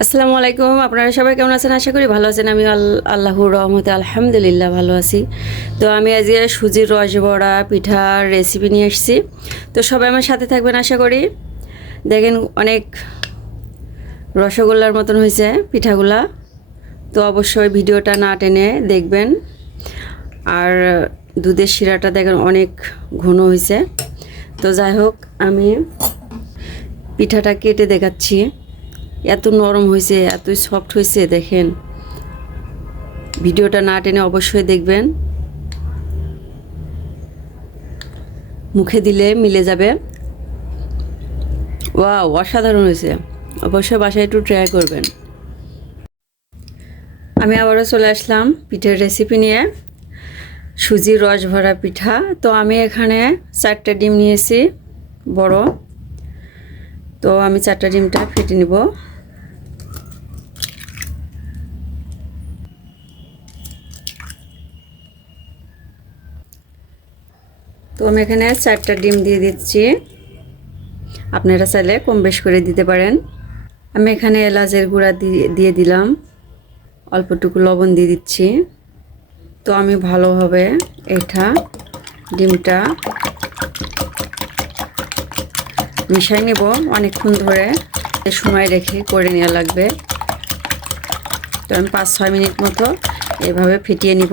আসসালামু আলাইকুম, আপনারা সবাই কেমন আছেন? আশা করি ভালো আছেন। আমি আল- আল্লাহর রহমতে আলহামদুলিল্লাহ ভালো আছি। তো আমি আজকে সুজির রস বড়া পিঠার রেসিপি নিয়ে এসেছি। তো সবাই আমার সাথে থাকবেন আশা করি। দেখেন অনেক রসগোল্লার মতন হয়েছে পিঠাগুলা। তো অবশ্যই ভিডিওটা না টেনে দেখবেন। আর দুধের শিরাটা দেখেন অনেক ঘন হয়েছে। তো যাই হোক, আমি পিঠাটা কেটে দেখাচ্ছি। এত নরম হয়েছে, এতই সফট হয়েছে, দেখেন। ভিডিওটা না টেনে অবশ্যই দেখবেন। মুখে দিলে মিলে যাবে। ওয়াও, অসাধারণ হয়েছে। অবশ্যই বাসায় একটু ট্রাই করবেন। আমি আবারও চলে আসলাম পিঠের রেসিপি নিয়ে। সুজির রস ভরা পিঠা। তো আমি এখানে চারটে ডিম নিয়েছি, বড়। তো আমি চারটা ডিমটা ফেটে নিব। তো আমি এখানে চারটা ডিম দিয়ে দিচ্ছি। আপনারা চাইলে কম বেশ করে দিতে পারেন। আমি এখানে এলাচের গুঁড়া দিয়ে দিলাম। অল্পটুকু লবণ দিয়ে দিচ্ছি। তো আমি ভালোভাবে এটা ডিমটা মিশাই নেব অনেকক্ষণ ধরে। সময় রেখে করে নেওয়া লাগবে। তো আমি পাঁচ, ছয় মিনিট মতো এভাবে ফিটিয়ে নিব।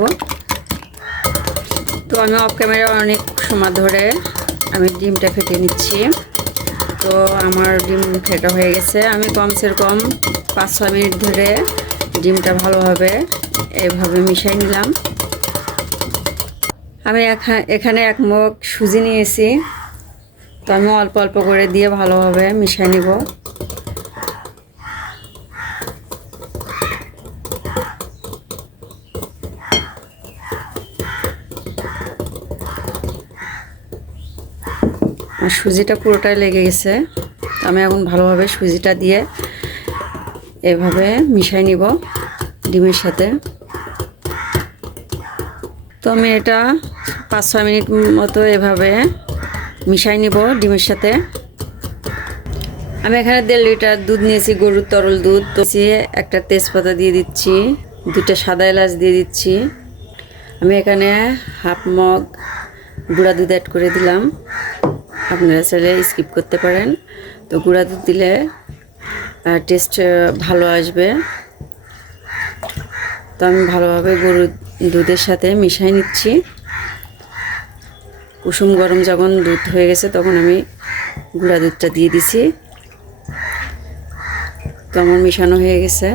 তো আমি অফ ক্যামেরা অনেক সময় ধরে আমি ডিমটা ফেটে নিচ্ছি। তো আমার ডিম ফেটা হয়ে গেছে। আমি কমসে কম পাঁচ ছ মিনিট ধরে ডিমটা ভালোভাবে এভাবে মিশাই নিলাম। আমি এখা- এখানে এক মুখ সুজি নিয়েছি। তো আমি অল্প অল্প করে দিয়ে ভালোভাবে মিশাই নিব। আর সুজিটা পুরোটাই লেগে গেছে। আমি এখন ভালোভাবে সুজিটা দিয়ে এভাবে মিশাই নিব ডিমের সাথে। তো আমি এটা পাঁচ ছয় মিনিট মতো এভাবে মিশাই নিব ডিমের সাথে। আমি এখানে দেড় লিটার দুধ নিয়েছি, গরুর তরল দুধ। তো একটা তেজপাতা দিয়ে দিচ্ছি দুটা সাদা এলাচ দিয়ে দিচ্ছি। আমি এখানে হাফ মগ গুঁড়া দুধ অ্যাড করে দিলাম। আপনারা চাইলে স্কিপ করতে পারেন। তো গুঁড়া দুধ দিলে টেস্ট ভালো আসবে। তো আমি ভালোভাবে গরুর দুধের সাথে মিশাই নিচ্ছি। কুসুম গরম যখন দুধ হয়ে গেছে, তখন আমি গুঁড়া দুধটা দিয়ে দিছি। তো আমার মিশানো হয়ে গেছে।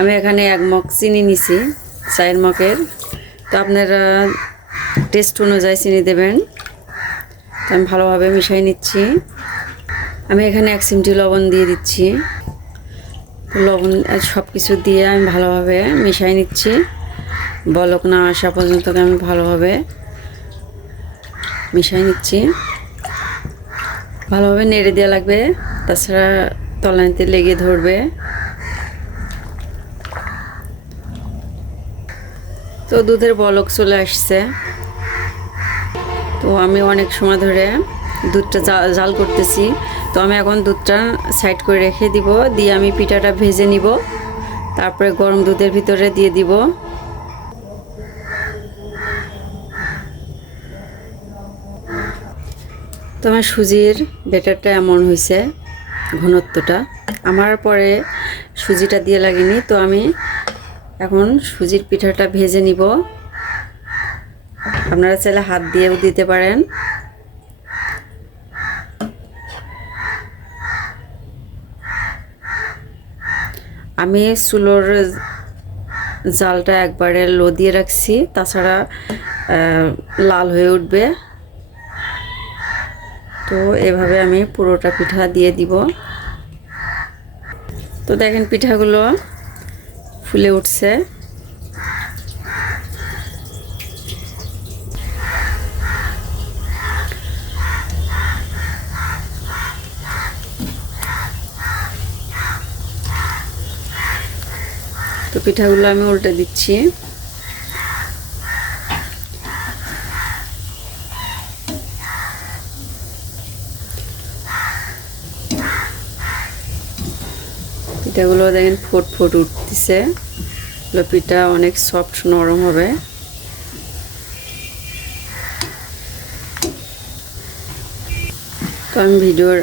আমি এখানে এক মগ চিনি নিছি, চায়ের মগের। তো আপনারা টেস্ট অনুযায়ী চিনি দেবেন। আমি ভালোভাবে মিশাই নিচ্ছি। আমি এখানে এক চিমটি লবণ দিয়ে দিচ্ছি। লবণ সব কিছু দিয়ে আমি ভালোভাবে মিশাই নিচ্ছি। বলক না আসা পর্যন্ত আমি ভালোভাবে মিশাই নিচ্ছি। ভালোভাবে নেড়ে দেওয়া লাগবে। তাছাড়া তলানিতে লেগে ধরবে। তো দুধের বলক চলে আসছে। আমি অনেক সময় ধরে দুধটা জাল করতেছি। তো আমি এখন দুধটা সাইড করে রেখে দিব, দিয়ে আমি পিঠাটা ভেজে নিব। তারপরে গরম দুধের ভিতরে দিয়ে দিব। তো আমার সুজির বেটারটা এমন হয়েছে ঘনত্বটা। আমার পরে সুজিটা দিয়ে লাগেনি, তো আমি এখন সুজির পিঠাটা ভেজে নিব। আপনারা চাইলে হাত দিয়েও দিতে পারেন। আমি চুলোর জালটা একবারে লো দিয়ে রাখছি, তাছাড়া লাল হয়ে উঠবে। তো এভাবে আমি পুরোটা পিঠা দিয়ে দিব। তো দেখেন পিঠাগুলো ফুলে উঠছে। তো পিঠাগুলো আমি উল্টে দিচ্ছি। পিঠাগুলো দেখেন ফুট ফুট উঠতেছে। পিঠা অনেক সফট নরম হবে। তো আমি ভিডিওর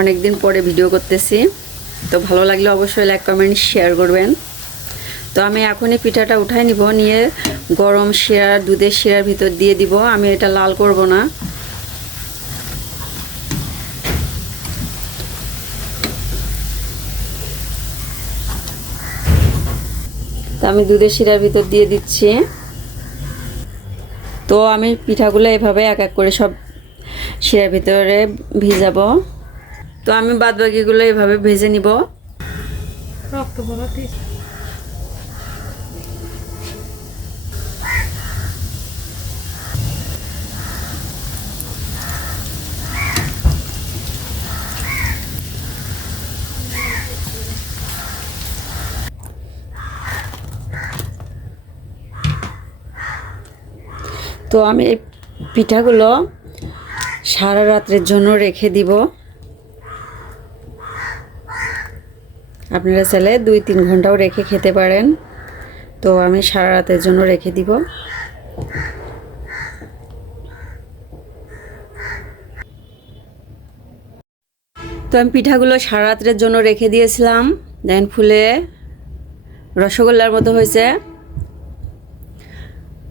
অনেক দিন পরে ভিডিও করতেছি। তো ভালো লাগলে অবশ্যই লাইক কমেন্ট শেয়ার করবেন। তো আমি এখনই পিঠাটা উঠাই নিব, নিয়ে গরম শিরা দুধের শিরার ভিতর দিয়ে দিব। আমি এটা লাল করব না। তো আমি দুধের শিরার ভিতর দিয়ে দিচ্ছি। তো আমি পিঠাগুলো এভাবে এক এক করে সব শিরার ভিতরে ভিজাবো। তো আমি বাদবাকিগুলো এভাবে ভেজে নিব। রক্ত তো আমি পিঠাগুলো সারা রাত্রের জন্য রেখে দিব। আপনারা চাইলে দুই তিন ঘন্টাও রেখে খেতে পারেন। তো আমি সারা রাতের জন্য রেখে দিব। তো আমি পিঠাগুলো সারা রাত্রের জন্য রেখে দিয়েছিলাম। দেন ফুলে রসগোল্লার মতো হয়েছে।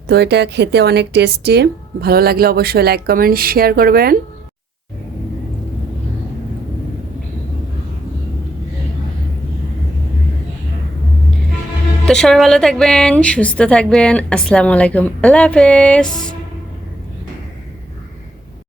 তো এটা খেতে অনেক টেস্টি ভালো লাগলে অবশ্যই লাইক কমেন্ট শেয়ার করবেন। তো সবাই ভালো থাকবেন, সুস্থ থাকবেন। আসসালামু আলাইকুম। আল্লাহ হাফেজ।